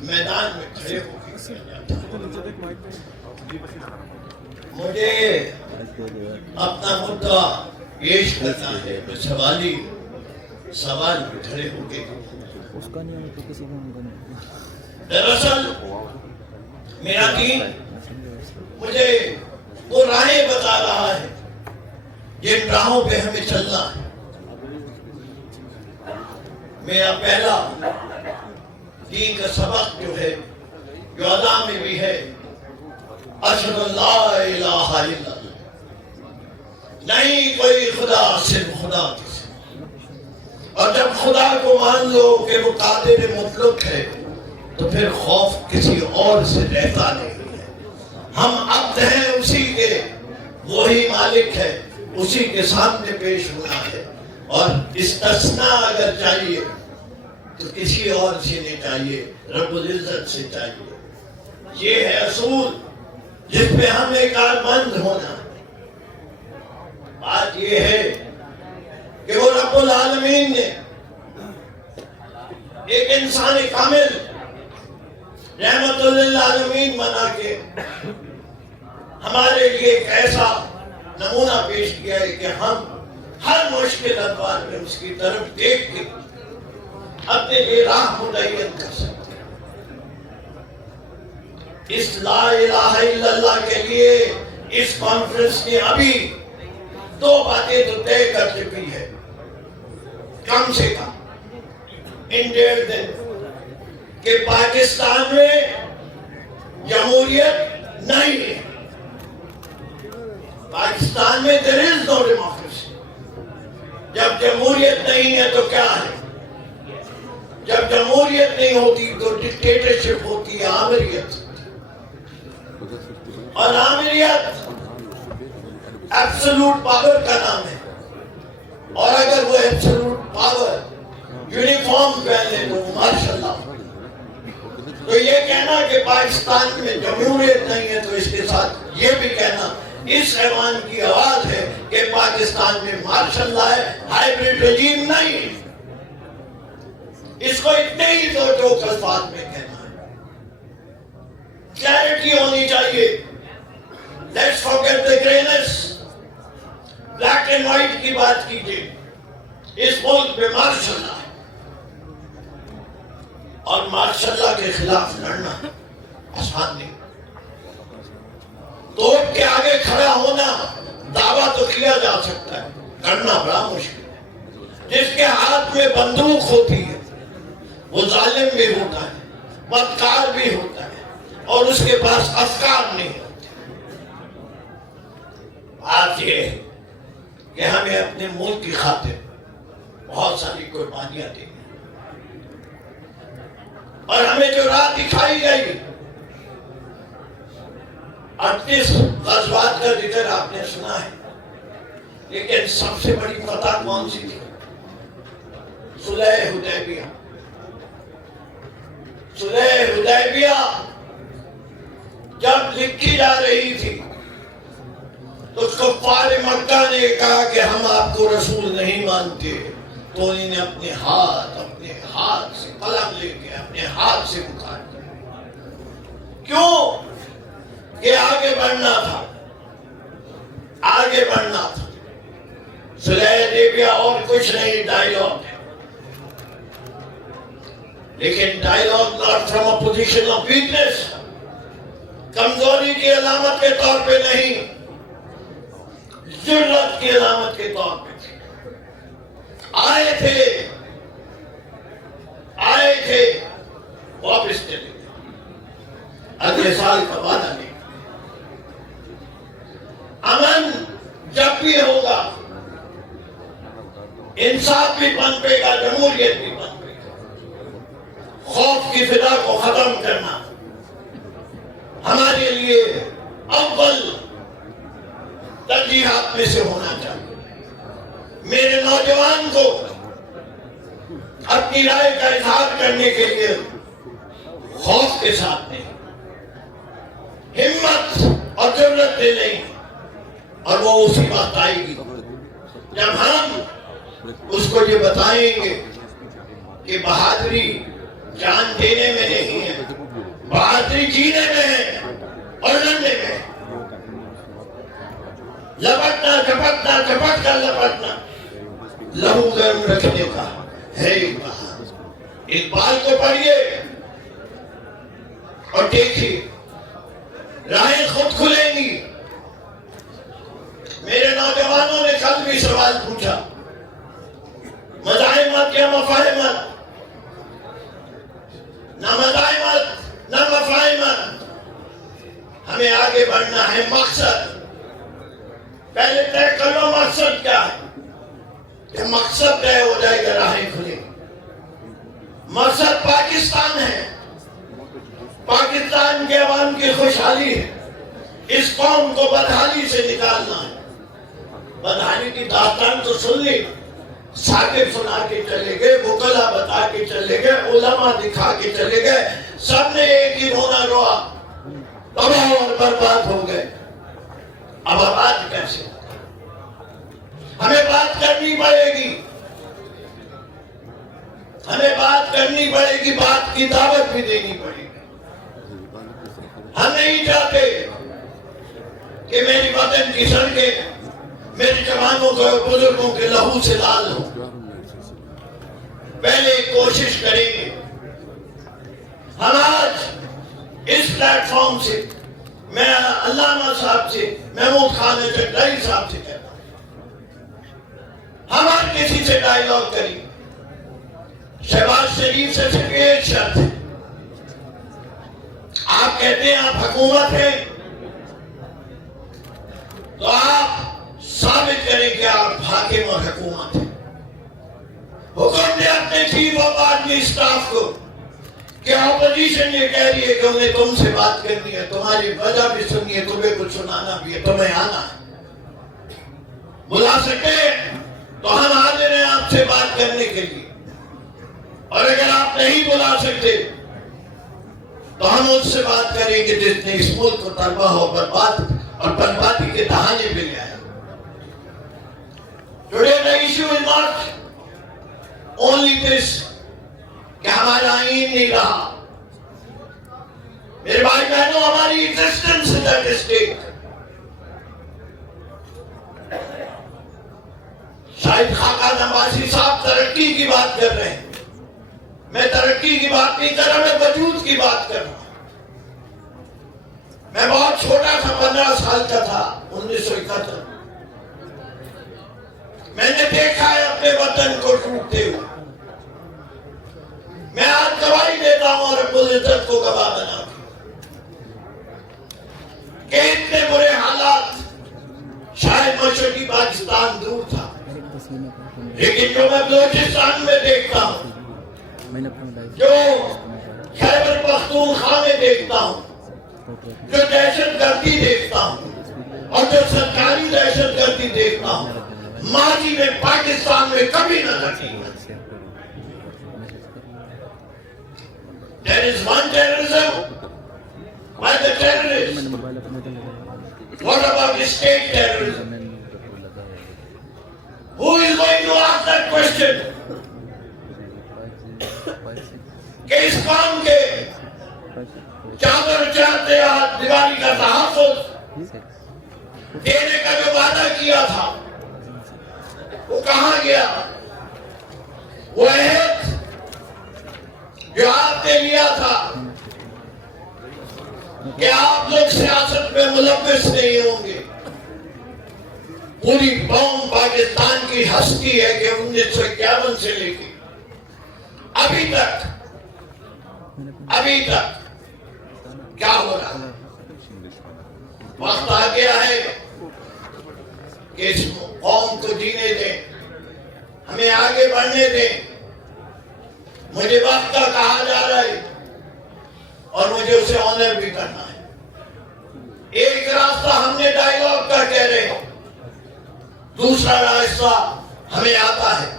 میدان میں کھڑے ہو کے کہا جاتا ہے۔ مجھے اپنا مدعا پیش کرنا ہے، میں سوال میں کھڑے ہو کے دراصل میرا دین مجھے وہ راہیں بتا رہا ہے جن راہوں پہ ہمیں چلنا ہے۔ میرا پہلا دین کا سبق جو ہے، جو اذان میں بھی ہے، اشہد ان لا الہ الا اللہ، نہیں کوئی خدا صرف خدا کی سوا۔ اور جب خدا کو مان لو کہ وہ قادر مطلق ہے تو پھر خوف کسی اور سے رہتا نہیں ہے۔ ہم عبد ہیں اسی کے، وہی مالک ہے، اسی کے سامنے پیش ہونا ہے، اور استثناء اگر چاہیے تو کسی اور سے نہیں چاہیے، رب العزت سے چاہیے۔ یہ ہے اصول جس پہ ہمیں کاربند ہونا۔ بات یہ ہے کہ وہ رب العالمین نے ایک انسان کامل رحمت للعالمین بنا کے ہمارے لیے ایک ایسا نمونہ پیش کیا ہے کہ ہم ہر مشکل ادوار میں اس کی طرف دیکھ کے اپنے لیے راہ متعین کر سکتے ہیں۔ اس لا الہ الا اللہ کے لیے اس کانفرنس نے ابھی 2 باتیں تو طے کر چکی ہے، کم سے کم ان 1.5 دن، کہ پاکستان میں جمہوریت نہیں ہے۔ پاکستان میں there is no democracy۔ جب جمہوریت نہیں ہے تو کیا ہے؟ جب جمہوریت نہیں ہوتی تو ڈکٹیٹرشپ ہوتی ہے، آمریت۔ اور آمریت ایبسولوٹ پاور کا نام ہے، اور اگر وہ ایبسولوٹ پاور یونیفارم پہن لے تو ماشاءاللہ۔ تو یہ کہنا کہ پاکستان میں جمہوریت نہیں ہے تو اس کے ساتھ یہ بھی کہنا اس ایوان کی آواز ہے کہ پاکستان میں ماشاءاللہ ہے، ہائیبریڈ رجیم نہیں ہے۔ اس کو اتنے ہی دو ٹوک الفاظ میں کہنا ہے۔ کلیئرٹی ہونی چاہیے۔ Let's forget the greens, black and white کی بات کیجیے۔ اس ملک میں ماشاءاللہ ہے، اور ماشاءاللہ کے خلاف لڑنا آسان نہیں۔ توپ کے آگے کھڑا ہونا دعویٰ تو کیا جا سکتا ہے، کرنا بڑا مشکل ہے۔ جس کے ہاتھ میں بندوق ہوتی ہے وہ ظالم بھی ہوتا ہے، بدکار بھی ہوتا ہے، اور اس کے پاس افکار نہیں ہوتے۔ بات یہ ہے کہ ہمیں اپنے ملک کی خاطر بہت ساری قربانیاں دینی، اور ہمیں جو راہ دکھائی گئی، 38 غزوات کا ذکر آپ نے سنا ہے، لیکن سب سے بڑی فتح کون سی تھی؟ صلح حدیبیہ۔ صلح حدیبیہ جب لکھی جا رہی تھی تو کفار مکہ نے کہا کہ ہم آپ کو رسول نہیں مانتے، تو انہوں نے اپنے ہاتھ سے قلم لے کے اپنے ہاتھ سے اتار دیا۔ کیوں؟ کہ آگے بڑھنا تھا، آگے بڑھنا تھا۔ صلح حدیبیہ اور کچھ نہیں، ڈائیلاگ ہے، لیکن dialogue not from a position of weakness, کمزوری کی علامت کے طور پہ نہیں، ضرورت کی علامت کے طور پہ تھے۔ آئے تھے واپس چلے گئے، اگلے سال کا وعدہ نہیں۔ امن جب بھی ہوگا، انصاف بھی پنپے گا، جمہوریت بھی پنپے گا۔ خوف کی فضا کو ختم کرنا ہمارے لیے اول ترجیحات میں سے ہونا چاہیے۔ میرے نوجوان کو اپنی رائے کا اظہار کرنے کے لیے خوف کے ساتھ نہیں، ہمت اور ضرورت دے نہیں، اور وہ اسی وقت آئے گی جب ہم اس کو یہ بتائیں گے کہ بہادری جان دینے میں نہیں ہے، برادری جینے میں ہے اور لڑنے میں ہے. لپٹنا جھپٹنا جھپٹ کر لپٹنا لہو گرم رکھنے کا ہے اقبال. اقبال کو پڑھیے اور دیکھیے راہیں خود کھلیں گی. میرے نوجوانوں نے کل بھی سوال پوچھا مزاحمت یا مفاہمت. نہ مزاحمت نہ مفاہمت. ہمیں آگے بڑھنا ہے. مقصد پہلے طے کر لو مقصد کیا ہے. کہ مقصد طے ہو جائے گا راہیں کھلیں. مقصد پاکستان ہے. پاکستان کے عوام کی خوشحالی ہے. اس قوم کو بدحالی سے نکالنا ہے. بدحالی کی داستان تو سن لی. ساکر سنا کے چلے گئے, وکلا بتا کے چلے گئے, علماء دکھا کے چلے گئے. سب نے ایک ہی رونا روا, تباہ اور برباد ہو گئے. اب آباد کیسے؟ ہمیں بات کرنی پڑے گی. ہمیں بات کرنی پڑے گی. بات کی دعوت بھی دینی پڑے گی. ہم نہیں چاہتے کہ میری وطن کی سڑکیں میرے جوانوں کو بزرگوں کے لہو سے لال ہوں. پہلے کوشش کریں گے. ہم آج اس پلیٹ فارم سے میں علامہ صاحب سے, محمود خان چٹائی صاحب سے کہتا ہوں ہم ہر کسی سے ڈائیلاگ کریں. شہباز شریف سے صرف ایک شرط ہے. آپ کہتے ہیں آپ حکومت ہیں تو آپ ثابت کریں کہ آپ حاکم اور حکومت ہیں. حکم دے اپنے چیف آف آرمی اسٹاف کو کہ اپوزیشن یہ کہہ رہی ہے کہ انہیں تم سے بات کرنی ہے, تمہاری وجہ بھی سننی ہے, تمہیں کچھ سنانا بھی ہے, تمہیں آنا ہے. بلا سکتے تو ہم حاضر ہیں آپ سے بات کرنے کے لیے. اور اگر آپ نہیں بلا سکتے تو ہم اس سے بات کریں گے جس نے اس ملک کو تباہ و برباد اور بربادی کے دہانے پہ لے آیا. Today the issue is not only this کہ ہمارا آئین نہیں رہا. میرے بھائی بہنوں, ہماری ایگزسٹنس is at stake. شاہد خاقہ نواسی صاحب ترقی کی بات کر رہے ہیں. میں ترقی کی بات نہیں کر رہا, میں وجود کی بات کر رہا ہوں. میں بہت چھوٹا تھا, 15 سال کا تھا 1971. میں نے دیکھا ہے اپنے وطن کو ٹوٹتے ہوئے. میں آج گواہی دیتا ہوں اور رب العزت کو گواہ بنا کہ اتنے برے حالات شاید مشرقی پاکستان دور تھا, لیکن جو میں بلوچستان میں دیکھتا ہوں, جو خیبر پختونخوا میں دیکھتا ہوں, جو دہشت گردی دیکھتا ہوں اور جو سرکاری دہشت گردی دیکھتا ہوں, ماضی میں پاکستان میں کبھی نہ لگی. There is one terrorism by the terrorists. What about the state terrorism? Who is going to ask that question? کہ اس کام کے چادر چاہتے ہاتھ دیواری کا تحفظ دینے کا جو وعدہ کیا تھا وہ کہاں گیا؟ وہ عہد جو آپ نے لیا تھا کہ آپ لوگ سیاست میں ملوث نہیں ہوں گے. پوری قوم پاکستان کی ہستی ہے کہ 1951 سے لے کے ابھی تک کیا ہو رہا ہے. وقت آ گیا ہے کہ اس قوم کو جینے دیں, ہمیں آگے بڑھنے دیں. مجھے وقت کا کہا جا رہا ہے اور مجھے اسے آنر بھی کرنا ہے. ایک راستہ ہم نے ڈائیلاگ کا کہہ رہے ہیں, دوسرا راستہ ہمیں آتا ہے.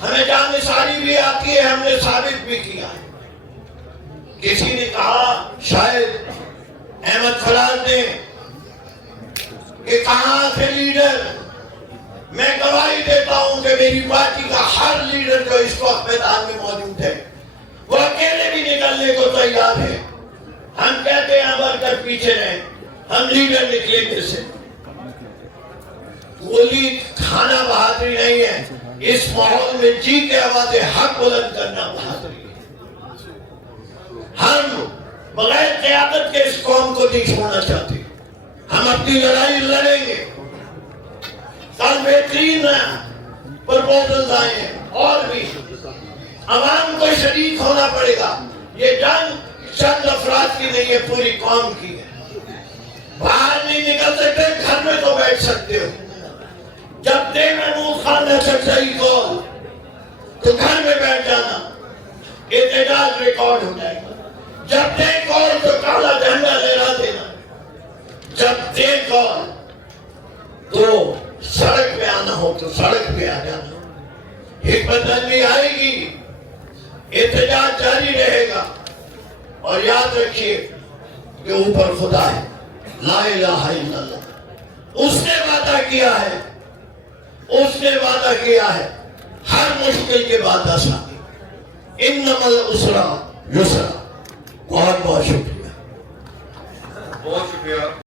ہمیں جان نثاری بھی آتی ہے, ہم نے ثابت بھی کیا ہے. کسی نے کہا شاید احمد فراز نے کہ کہاں تھے لیڈر. میں گواہی دیتا ہوں کہ میری پارٹی کا ہر لیڈر جو اس وقت میدان میں موجود ہے وہ اکیلے بھی نکل نکلنے کو تیار ہے. ہم کہتے ہیں ابر کر پیچھے رہیں, ہم لیڈر نکلیں گے سے. گولی کھانا بہادری نہیں ہے, اس ماحول میں جی کے آواز حق بلند کرنا بہادری ہے. ہم بغیر قیادت کے اس قوم کو نہیں چھوڑنا چاہتے. ہم اپنی لڑائی لڑیں گے. کل بہترین پرپوزلز آئے ہیں, اور بھی عوام کو شریک ہونا پڑے گا. یہ جنگ چند افراد کی نہیں ہے, پوری قوم کی ہے. باہر نہیں نکل سکتے, گھر میں تو بیٹھ سکتے ہو. جب دے محمود خان نے سچائی کو تو گھر میں بیٹھ جانا, احتجاج ریکارڈ ہو جائے گا. جب دے کال تو کالا جھنڈا لہرا دینا. جب دے کال تو سڑک پہ آنا ہو تو سڑک پہ آ جانا. حکمت عملی آئے گی, احتجاج جاری رہے گا. اور یاد رکھیے کہ اوپر خدا ہے, لا الہ الا اللہ. اس نے وعدہ کیا ہے, اس نے وعدہ کیا ہے ہر مشکل کے بعد آسانی. انما العسر یسرا. بہت بہت شکریہ.